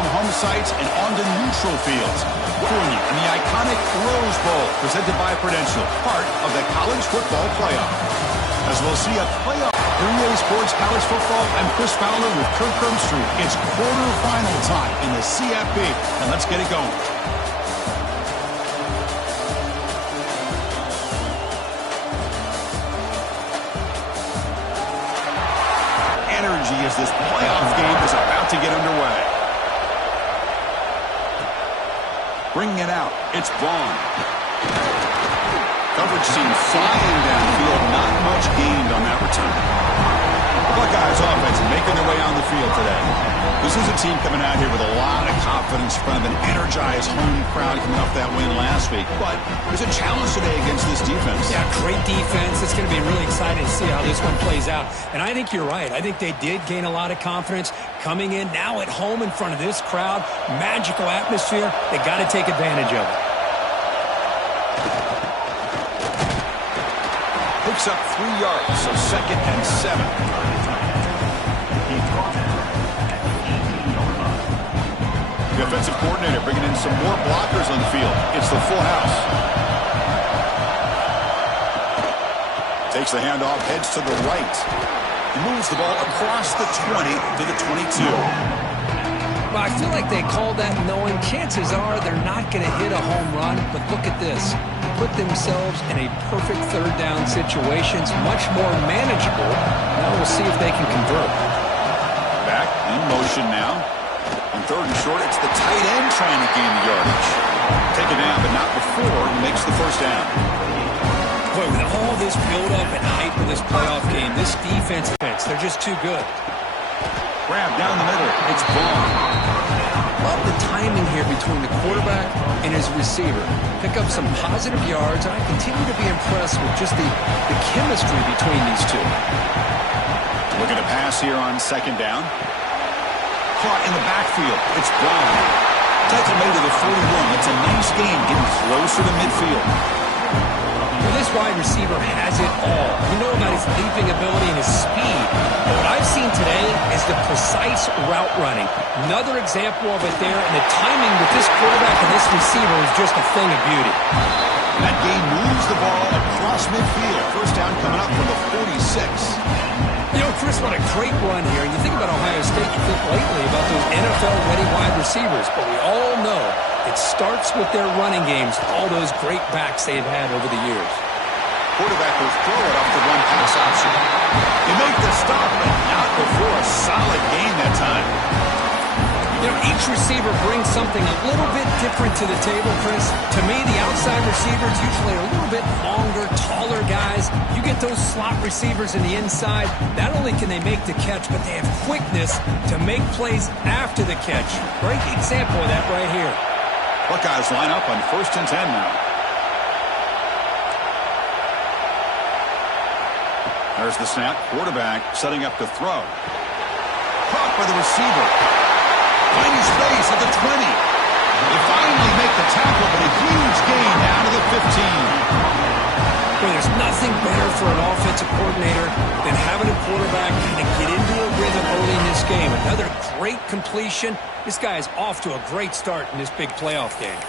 from home sites and onto neutral fields. California in the iconic Rose Bowl, presented by Prudential, part of the college football playoff. As we'll see a playoff. Here EA Sports College Football. I'm Chris Fowler with Kirk Street. It's quarterfinal time in the CFP, and let's get it going. Energy as this playoff game is about to get underway. Bringing it out, it's Vaughn. Coverage seems flying downfield, not much gained on that return. The Buckeyes offense making their way on the field today. This is a team coming out here with a lot of confidence in front of an energized home crowd coming off that win last week. But there's a challenge today against this defense. Yeah, great defense. It's going to be really exciting to see how this one plays out. And I think you're right. I think they did gain a lot of confidence coming in now at home in front of this crowd. Magical atmosphere. They got to take advantage of it. Picks up 3 yards, so 2nd and 7. The offensive coordinator bringing in some more blockers on the field. It's the full house. Takes the handoff, heads to the right. He moves the ball across the 20 to the 22. Well, I feel like they called that knowing chances are they're not going to hit a home run, but look at this. Put themselves in a perfect third down situation. It's much more manageable. Now we'll see if they can convert. Back in motion now. On 3rd and short, it's the tight end trying to gain the yardage. Take it down, but not before he makes the first down. Boy, with all this build-up and hype of this playoff game, this defense, they're just too good. Grab down the middle. It's Vaughn. Love the timing here between the quarterback and his receiver. Pick up some positive yards, and I continue to be impressed with just the chemistry between these two. Looking to pass here on 2nd down. Caught in the backfield. It's Vaughn. Tackle made to the 41. It's a nice game getting closer to midfield. Well, this wide receiver has it all. You know about his leaping ability and his speed. But what I've seen today is the precise route running. Another example of it there, and the timing with this quarterback and this receiver is just a thing of beauty. That game moves the ball across midfield. First down coming up from the 46. You know, Chris, what a great run here. You think about Ohio State, you think lately about those NFL-ready wide receivers, but we all know it starts with their running games, all those great backs they've had over the years. Quarterback will throw it off the one pass option. They make the stop, but not before a solid gain that time. You know, each receiver brings something a little bit different to the table, Chris. To me, the outside receivers usually are a little bit longer, taller guys. You get those slot receivers in the inside, not only can they make the catch, but they have quickness to make plays after the catch. Great example of that right here. Buckeyes line up on 1st and 10 now. There's the snap. Quarterback setting up to throw. Caught by the receiver. Finds space at the 20. They finally make the tackle, but a huge gain down to the 15. Well, there's nothing better for an offensive coordinator than having a quarterback kind of get into a rhythm early in this game. Another great completion. This guy is off to a great start in this big playoff game.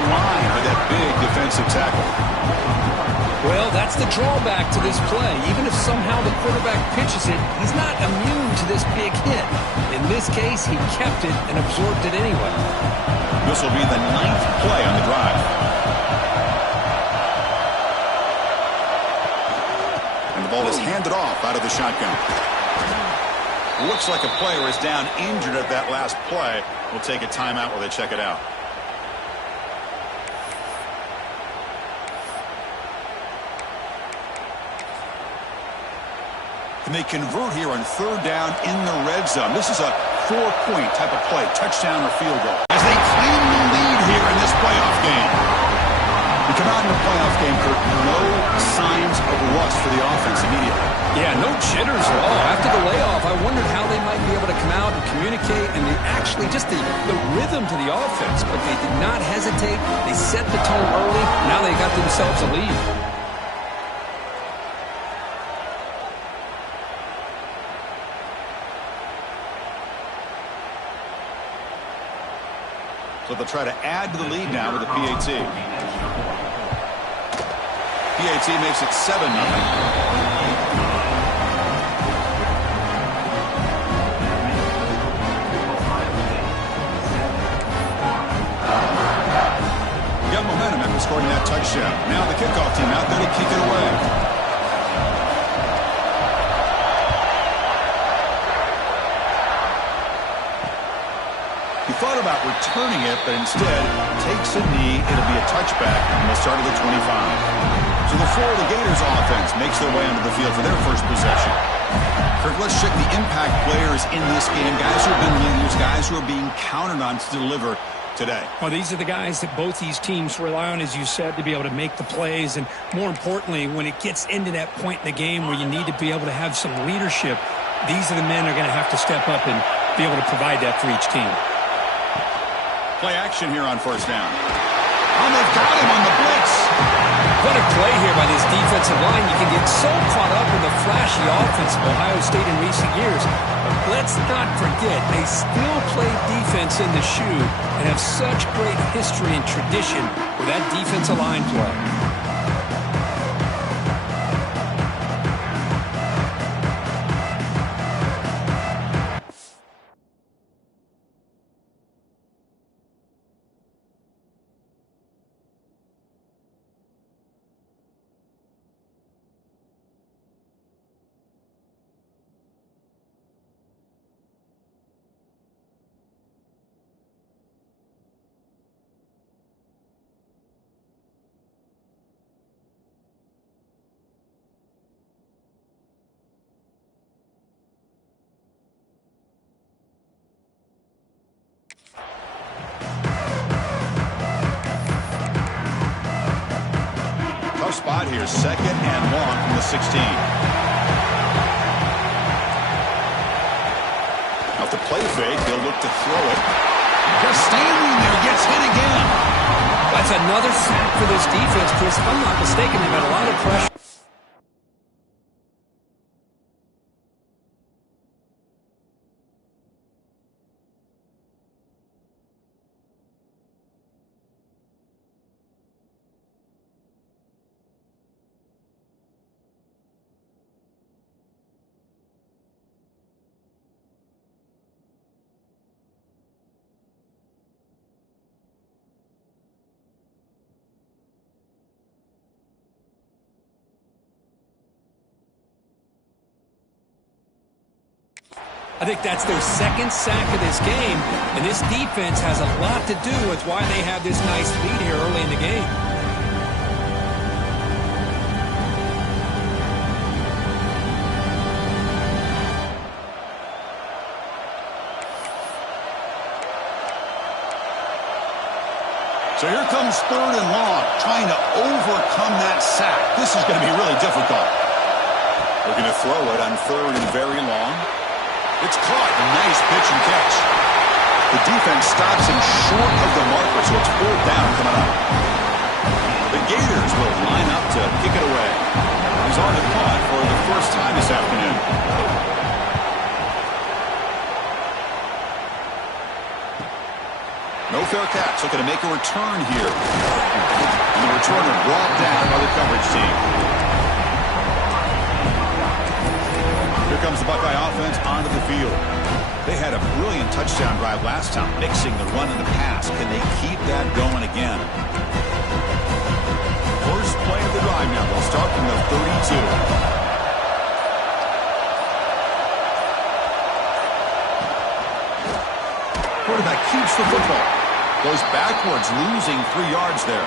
Line for that big defensive tackle. Well, that's the drawback to this play. Even if somehow the quarterback pitches it, he's not immune to this big hit. In this case, he kept it and absorbed it anyway. This will be the 9th play on the drive. And the ball is handed off out of the shotgun. Looks like a player is down injured at that last play. We'll take a timeout while they check it out. And they convert here on 3rd down in the red zone. This is a 4-point type of play, touchdown or field goal. As they claim the lead here in this playoff game. We come out in the playoff game, Kirk, no signs of rust for the offense immediately. Yeah, no jitters at all. After the layoff, I wondered how they might be able to come out and communicate and actually just the rhythm to the offense. But they did not hesitate. They set the tone early. Now they got themselves a lead. So they'll try to add to the lead now with a PAT. PAT makes it 7-0. Momentum after scoring that touchdown. Now the kickoff team out there to kick it away. He thought about returning it, but instead takes a knee. It'll be a touchback, and they'll start at the 25. So the Florida Gators offense makes their way onto the field for their first possession. Kirk, let's check the impact players in this game. Guys who have been leaders, guys who are being counted on to deliver today. Well, these are the guys that both these teams rely on, as you said, to be able to make the plays. And more importantly, when it gets into that point in the game where you need to be able to have some leadership, these are the men who are going to have to step up and be able to provide that for each team. Play action here on first down. And they've got him on the blitz. What a play here by this defensive line. You can get so caught up in the flashy offense of Ohio State in recent years. But let's not forget, they still play defense in the shoe and have such great history and tradition with that defensive line play. Spot here, 2nd and long from the 16. Off the play fake, they'll look to throw it. Just standing there, gets hit again. That's another sack for this defense, Chris. If I'm not mistaken, they've had a lot of pressure. I think that's their 2nd sack of this game, and this defense has a lot to do with why they have this nice lead here early in the game. So here comes 3rd and long, trying to overcome that sack. This is going to be really difficult. Looking to throw it on 3rd and very long. It's caught. Nice pitch and catch. The defense stops him short of the marker, so it's 4th down coming up. The Gators will line up to kick it away. He's on the punt for the first time this afternoon. No fair catch. Looking to make a return here. And the returner brought down by the coverage team. Here comes the Buckeye offense onto the field. They had a brilliant touchdown drive last time, mixing the run and the pass. Can they keep that going again? First play of the drive now. They'll start from the 32. Quarterback keeps the football. Goes backwards, losing 3 yards there.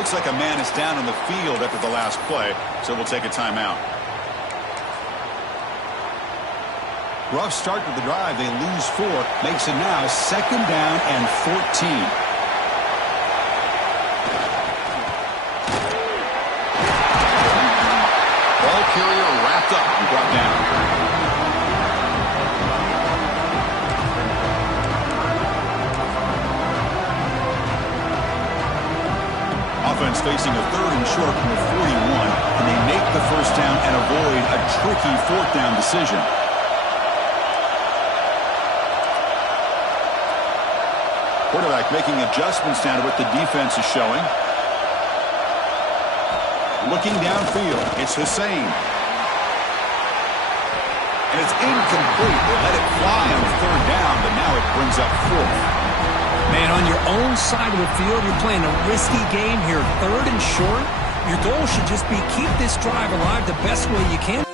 Looks like a man is down on the field after the last play, so we'll take a timeout. Rough start to the drive. They lose 4. Makes it now 2nd down and 14. Ball carrier wrapped up and brought down. Offense facing a 3rd and short from the 41, and they make the first down and avoid a tricky 4th down decision. Quarterback making adjustments now to what the defense is showing. Looking downfield, it's Hussein. And it's incomplete. They let it fly on third down, but now it brings up fourth. Man, on your own side of the field, you're playing a risky game here. Third and short. Your goal should just be keep this drive alive the best way you can.